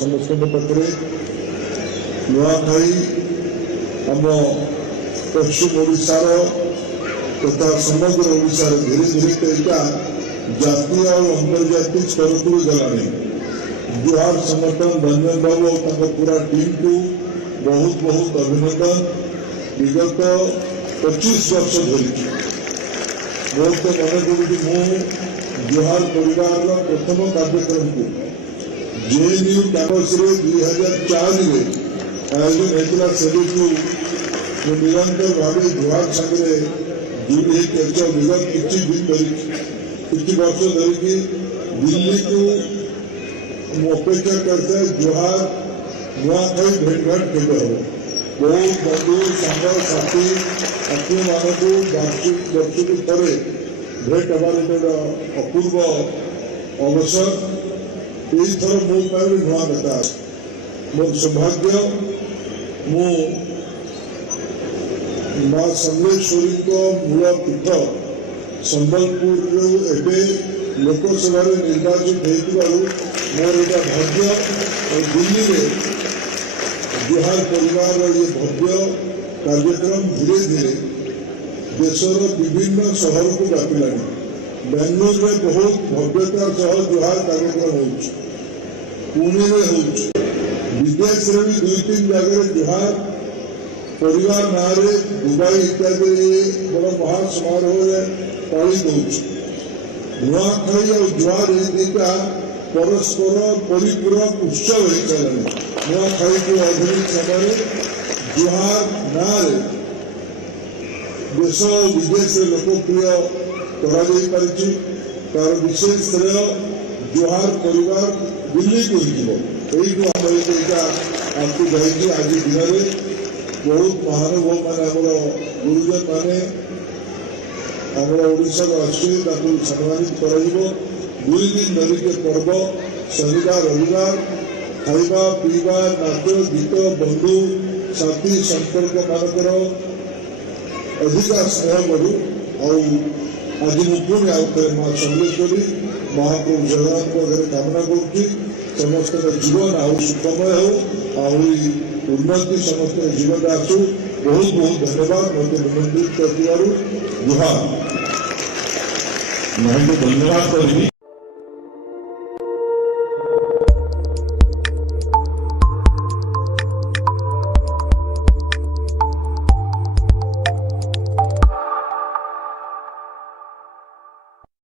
समस्त पाखे नुआखाई आम पश्चिम ओडिशार तथा समग्र ओडिशार धीरे धीरे यहाँ जातीय और अंतर्जातीय स्तर को गलानी जुहार समर्थन रंजन बाबू और पूरा टीम को बहुत बहुत अभिनंदन। विगत 25 वर्ष धरी बहुत मन करूँ जुहार परिवार प्रथम कार्यक्रम को जेएनयू कैंपस 2004 आयोजन होता से निरंतर भाव जुहार सागर जोड़ी विगत किसी दिन किसी वर्ष धरिकी दिल्ली को अपेक्षा करते जुहार नुआखाई भेटघाट केवे हम बहुत बंधु सांग साथी आत्मीय मानक वर्ष को थे भेट हमारे गोटे अपूर्व अवसर यथर मो नुआ नेता मोर सौभाग्य मु माँ समलेश्वरी मूल पीठ संबलपुर एवं लोकसभा निर्वाचित होर यहाँ भाग्य और दिल्ली में जुहार परिवार ये भव्य कार्यक्रम धीरे धीरे देशर विभिन्न शहर को व्यापिला। बेंगलोर में बहुत भव्यता सह जुहार कार्यक्रम हो पुणे में हो विदेश में भी 2-3 जगह जुहार परिवार ना दुबई इत्यादि बड़ा महासमारोह पालित हो नुआखाई और जुहार दुईटा परस्पर परिपूरक उत्सव हो चलानी नुआखाई को आधुनिक समय जुहार ना देश और विदेश में लोकप्रिय तार विशेष श्रेय जुहार परिवार दिल्ली को होगा आपको जाइए आज दिन में बहुत महानुभव मैंने गुरुजन मैंने ओडिशार आसुरी सम्मानित कर 2 दिन धरिके पर्व शनिवार रविवार खाइबा पीवा नाच गीत बंधु साथी संपर्क मानकर अधिका स्नेह करू आज मुझे आउे माँ समलेश्वरी महाप्रभु जगन्नाथ कामना करुच्ची समस्त जीवन आउ सुखमय हो उन्नति समस्त जीवन आसू बहुत बहुत धन्यवाद मत निमंत्रित कर जुहार धन्यवाद।